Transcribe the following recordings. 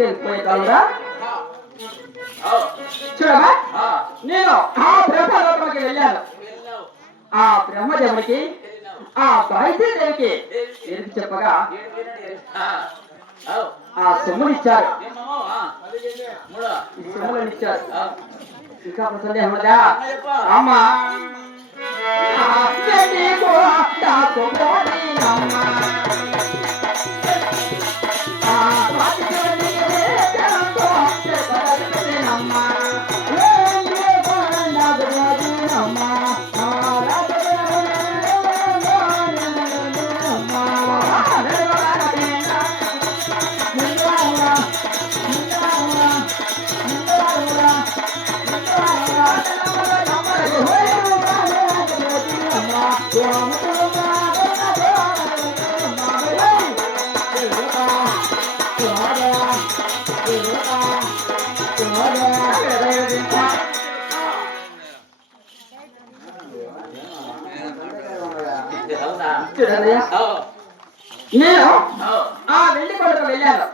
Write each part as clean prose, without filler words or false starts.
తీసుకెళ్ళిపోయేదావురా చూడమ్మా నేను ఆ బ్రహ్మలోకంలోకి వెళ్ళాను ఆ బ్రహ్మదేవుడికి ఆ గాయత్రీదేవికి ఎదురు చెప్పగా ఆ సొమ్మునిచ్చారు సొమ్ములనిచ్చారు ఇంకా సందేహం ఉందా అమ్మా నేను ఆ వెండి కొండకు వెళ్ళాను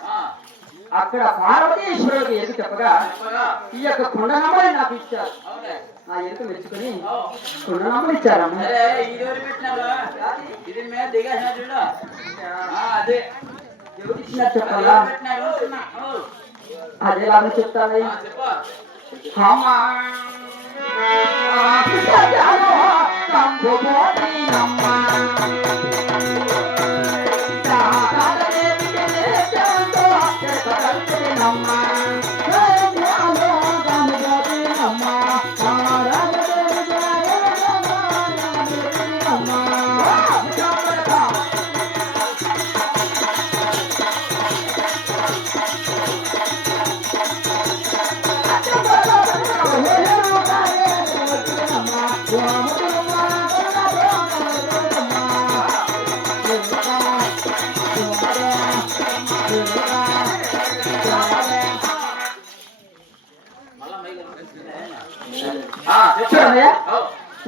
అక్కడ పార్వతీశ్వరుడికి ఎదురు చెప్పగా ఈ యొక్క కొండనామని నాకు ఇచ్చారు నా ఎదురు మెచ్చుకుని కొండనామలు ఇచ్చారమ్మా ఎవరు ఇచ్చినారు చెప్పాలా అదేలాగా చెప్తానయ్యా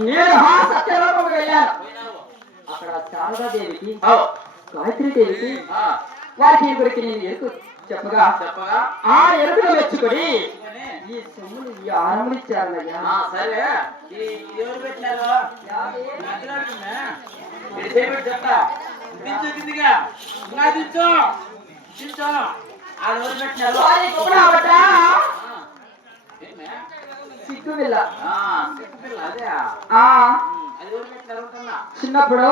నేను సత్యలోకంకి వెళ్ళాను అక్కడ శారదాదేవికి గాయత్రీదేవికి వారికి ఇరువురికి నేను ఎరుకు చెప్పగా ఆ ఎరుకును మెచ్చుకొని ఈ సొమ్ములు ఈ ఆరములు ఇచ్చారయ్యా సిగ్గు పిల్ల చిన్నప్పుడు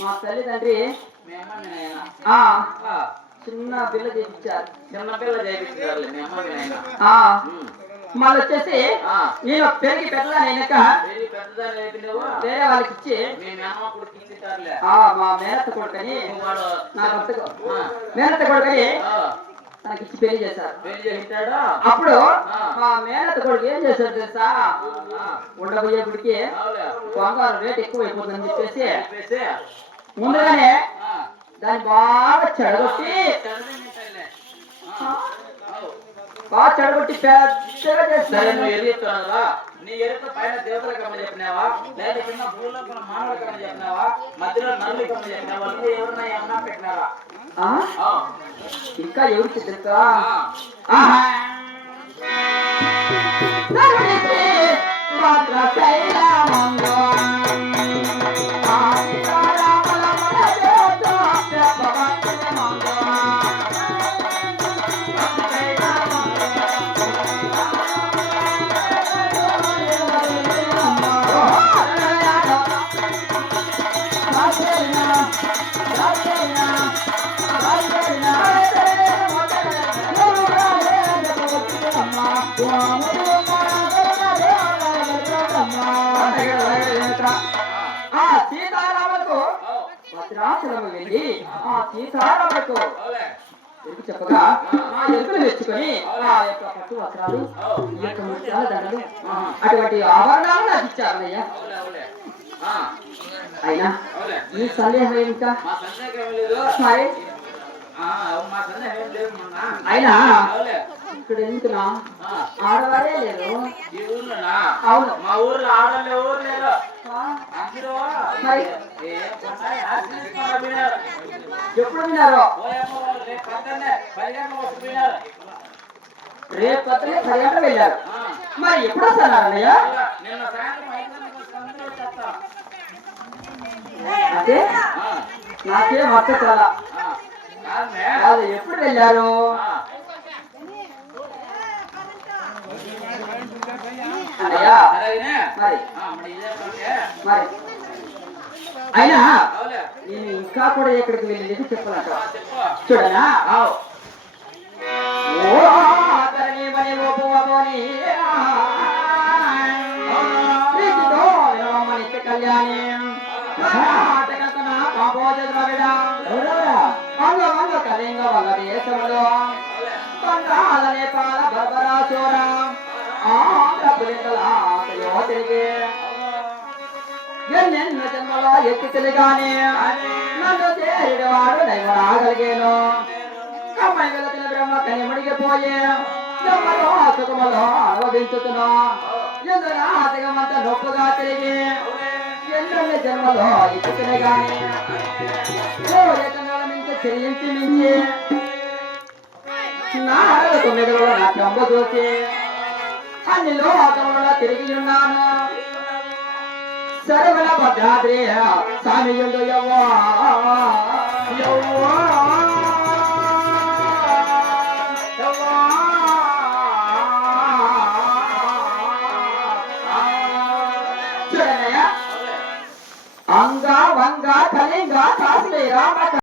మా తల్లిదండ్రి చిన్న పిల్ల చేయించారు మళ్ళీ వచ్చేసి నేను పెరిగి పెద్దదానైనాక వేరే వాళ్ళకి ఇచ్చి మా మేనత్త కొడుకని నా భర్తకు మేనత్త కొడుకని తనకిచ్చి పెళ్లి చేశారు అప్పుడు మా మేనత్త కొడుకు ఏం చేశారు తెలుసా ఉండబోయేపటికి బంగారం రేట్ ఎక్కువ అయిపోతుందని చెప్పేసి ముందుగానే దాన్ని బాగా చెడగొట్టి పెద్దగా చేస్తారు నీ ఎరుక పైన దేవతల కమ్మ చెప్పినావా లేదా కింద భూలో మానవుల కమ్మ చెప్పినావా మధ్యలో నల్లి కమ్మ చెప్పినావా ఎవరన్నా ఏమన్నా పెట్టినారా ఇంకా ఎవరికి తెలుసా సీతారామకు భద్రాచలం వెళ్ళి ఆ సీతారామకు ఎదురు చెప్పగా ఆ ఎదురు తెచ్చుకొని ఆ యొక్క పట్టు వస్త్రాలు ఈ యొక్క ముత్యాల దండలు అటువంటి ఆభరణాలు నాకు ఇచ్చారయ్యా. అయినా ఈ సందేహం ఇంకా అయినా ఇక్కడ ఎందుకునా ఆడవారే లేరు ఈ ఊర్లోనా? అవును మా ఊర్లో ఆడలే ఊరు లేదు. అందరూ మరి వినారు. ఎప్పుడు విన్నారు రేపు పొద్దున్నే 10 గంటలకు వస్తున్నారు. రేపు పొద్దునే 10 గంటలకు వెళ్ళారు మరి ఎప్పుడు వస్తున్నారన్నయ్య నిన్న సాయంత్రం 5 గంటలకు అందరూ వచ్చేస్తారు. అంటే నాకేం అర్థం చాలా వాళ్ళు ఎప్పుడు వెళ్ళారు అన్నయ్య మరి మరి అయినా నేను ఇంకా కూడా ఎక్కడికి వెళ్ళేది చెప్పాలంట చూడనా కళ్యాణి కళింగ వల్ల దేశంలో బంగాళ నేపాల బర్బరాచోర ఆంధ్ర పులింగలాతయో తిరిగి ఎన్నెన్న జన్మలో ఎత్తి తెలిగానే నన్ను చేరిడవాడు దైవరాగలిగేను కమ్మని వెళతిన బ్రహ్మ కని ముడిగిపోయే జన్మలో సుఖములో అనుభవించుతున్నా ఎందున అధికమంత నొప్పుగా తిరిగి ఎన్నెన్న జన్మలో ఎత్తి తెలిగానే చెల్లించి మించి నారద 9 నా కంబ చూసి అన్ని లోకములలో తిరిగి ఉన్నాను సర్వల భద్రాద్రి స్వామి ఎందు యవ్వా అంగ వంగ కళింగ కాశ్మీర